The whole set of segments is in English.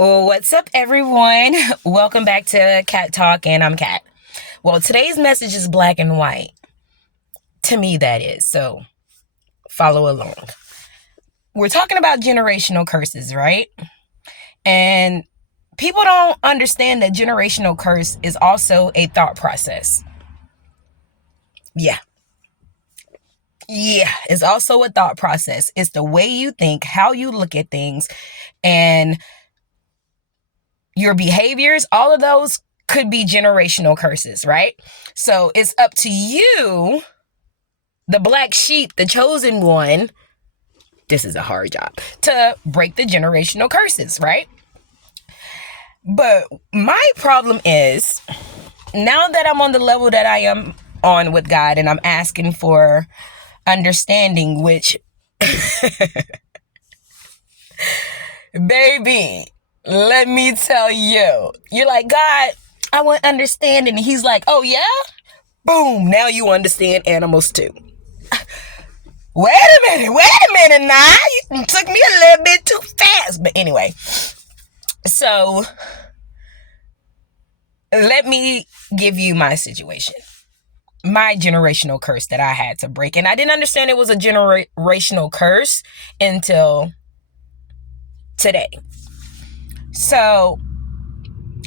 Oh, what's up, everyone? Welcome back to Cat Talk, and I'm Cat. Well, today's message is black and white. To me, that is. So follow along. We're talking about generational curses, right? And people don't understand that generational curse is also a thought process. Yeah. Yeah, it's also a thought process. It's the way you think, how you look at things, and your behaviors. All of those could be generational curses, right? So it's up to you, the black sheep, the chosen one. This is a hard job to break the generational curses, right? But my problem is now that I'm on the level that I am on with God and I'm asking for understanding, which, baby, let me tell you, you're like, God, I want understanding. And he's like, oh, yeah? Boom. Now you understand animals too. Wait a minute now. You took me a little bit too fast. But anyway, so let me give you my situation. My generational curse that I had to break. And I didn't understand it was a generational curse until today. So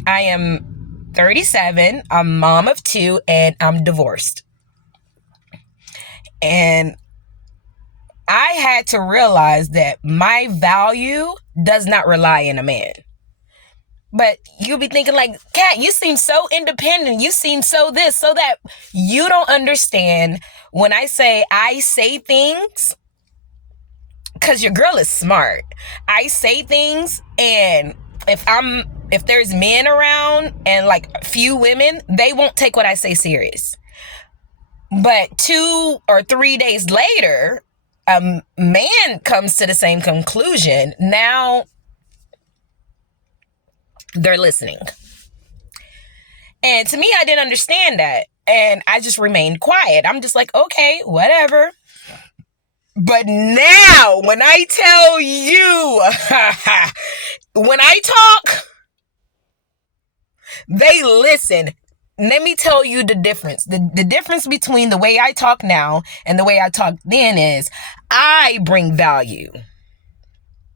I am 37. I'm mom of two and I'm divorced. And I had to realize that my value does not rely on a man. But you'll be thinking like, Cat, you seem so independent. You seem so this, so that. You don't understand when I say things, because your girl is smart. I say things, and if there's men around and like a few women, they won't take what I say serious. But 2 or 3 days later, a man comes to the same conclusion. Now they're listening. And to me, I didn't understand that. And I just remained quiet. I'm just like, okay, whatever. But now, when I tell you, when I talk, they listen. Let me tell you the difference. The difference between the way I talk now and the way I talk then is I bring value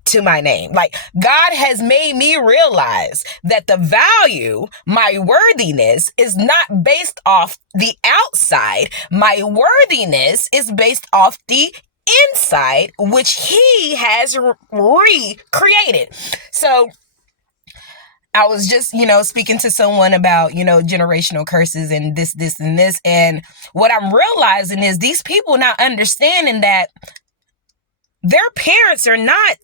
to my name. Like, God has made me realize that the value, my worthiness, is not based off the outside. My worthiness is based off the inside, which he has recreated. So I was just, speaking to someone about, generational curses and this, and this. And what I'm realizing is these people not understanding that their parents are not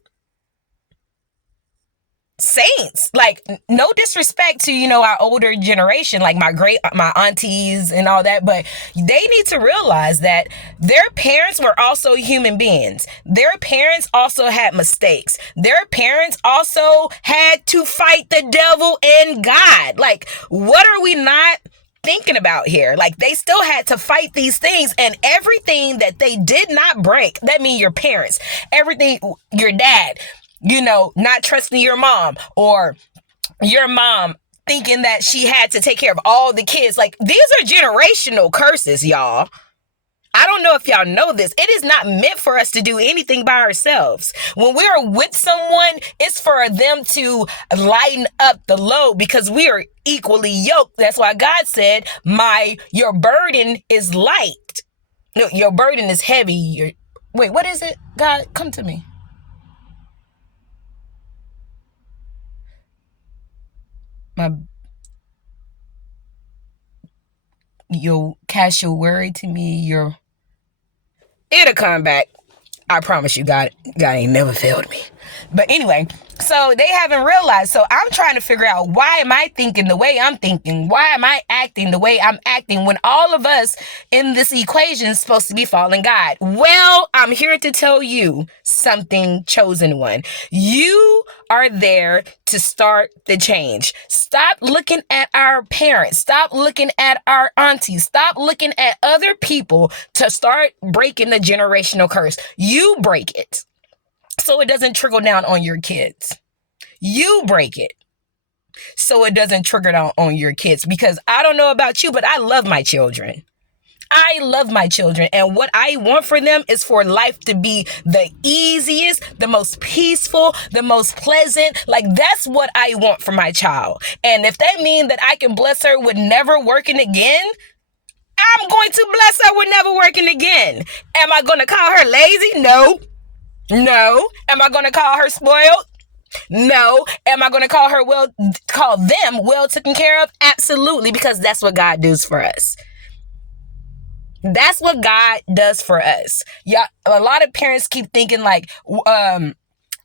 saints. Like, no disrespect to our older generation, like my aunties and all that, but they need to realize that their parents were also human beings. Their parents also had mistakes. Their parents also had to fight the devil and God. Like, what are we not thinking about here? Like, they still had to fight these things, and everything that they did not break, that means your parents, everything, your dad, not trusting your mom, or your mom thinking that she had to take care of all the kids. Like, these are generational curses, y'all. I don't know if y'all know this. It is not meant for us to do anything by ourselves. When we're with someone, it's for them to lighten up the load, because we are equally yoked. That's why God said, your burden is light. No, your burden is heavy. Wait, what is it? God, come to me. You'll cast your worry to me. It'll come back. I promise you, God ain't never failed me. But anyway, so they haven't realized. So I'm trying to figure out, why am I thinking the way I'm thinking? Why am I acting the way I'm acting when all of us in this equation is supposed to be following God? Well, I'm here to tell you something, chosen one. You are there to start the change. Stop looking at our parents. Stop looking at our aunties. Stop looking at other people to start breaking the generational curse. You break it so it doesn't trickle down on your kids. You break it so it doesn't trigger down on your kids. Because I don't know about you, but I love my children. I love my children, and what I want for them is for life to be the easiest, the most peaceful, the most pleasant. Like, that's what I want for my child. And if that means that I can bless her with never working again, I'm going to bless her with never working again. Am I going to call her lazy? No. No. Am I going to call her spoiled? No. Am I going to call them well taken care of? Absolutely, because that's what God does for us. That's what God does for us. Yeah, a lot of parents keep thinking like,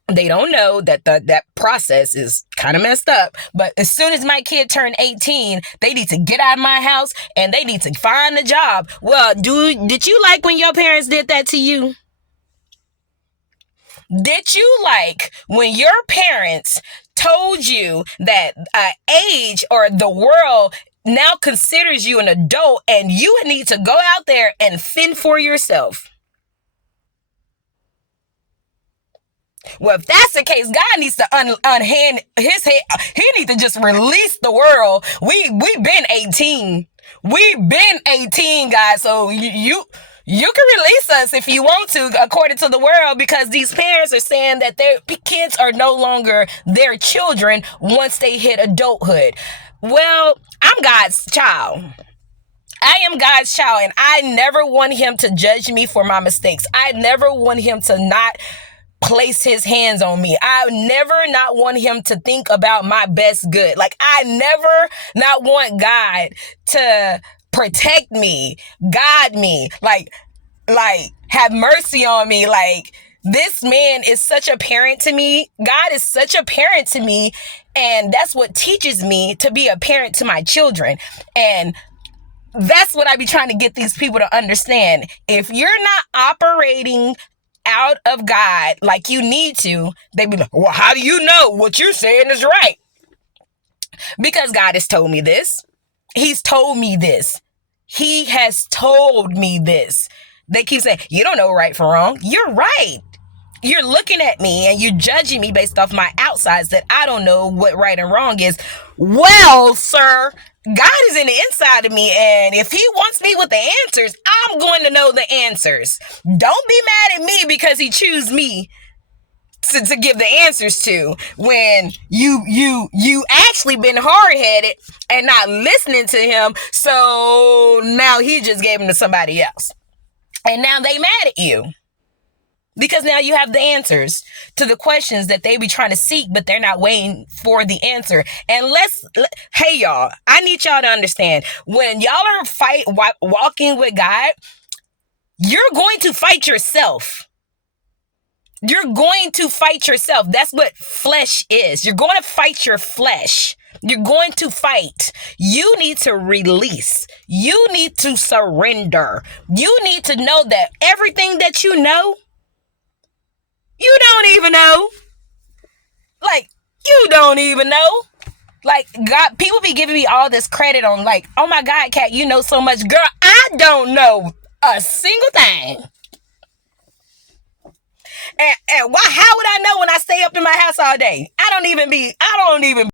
they don't know that that process is kind of messed up. But as soon as my kid turned 18, they need to get out of my house and they need to find a job. Well, did you like when your parents did that to you? Did you like when your parents told you that age or the world now considers you an adult and you need to go out there and fend for yourself? Well, if that's the case, God needs to unhand his head. He needs to just release the world. We've been 18. We've been 18, guys. So you can release us if you want to, according to the world, because these parents are saying that their kids are no longer their children once they hit adulthood. Well, I'm God's child. I am God's child, and I never want him to judge me for my mistakes. I never want him to not place his hands on me. I never not want him to think about my best good. Like, I never not want God to protect me, guide me, like have mercy on me. Like, this man is such a parent to me. God is such a parent to me. And that's what teaches me to be a parent to my children. And that's what I be trying to get these people to understand. If you're not operating out of God like you need to, they be like, well, how do you know what you're saying is right? Because God has told me this. He's told me this. He has told me this. They keep saying, you don't know right from wrong. You're right. You're looking at me and you're judging me based off my outsides that I don't know what right and wrong is. Well, sir, God is in the inside of me, and if he wants me with the answers, I'm going to know the answers. Don't be mad at me because he chose me to give the answers to, when you actually been hard-headed and not listening to him. So now he just gave them to somebody else. And now they mad at you. Because now you have the answers to the questions that they be trying to seek, but they're not waiting for the answer. And hey y'all, I need y'all to understand, when y'all are walking with God, you're going to fight yourself. You're going to fight yourself. That's what flesh is. You're going to fight your flesh. You're going to fight. You need to release. You need to surrender. You need to know that everything that you know, you don't even know. Like, you don't even know. Like, God, people be giving me all this credit on, like, oh my God, Kat, you know so much. Girl, I don't know a single thing. And how would I know when I stay up in my house all day? I don't even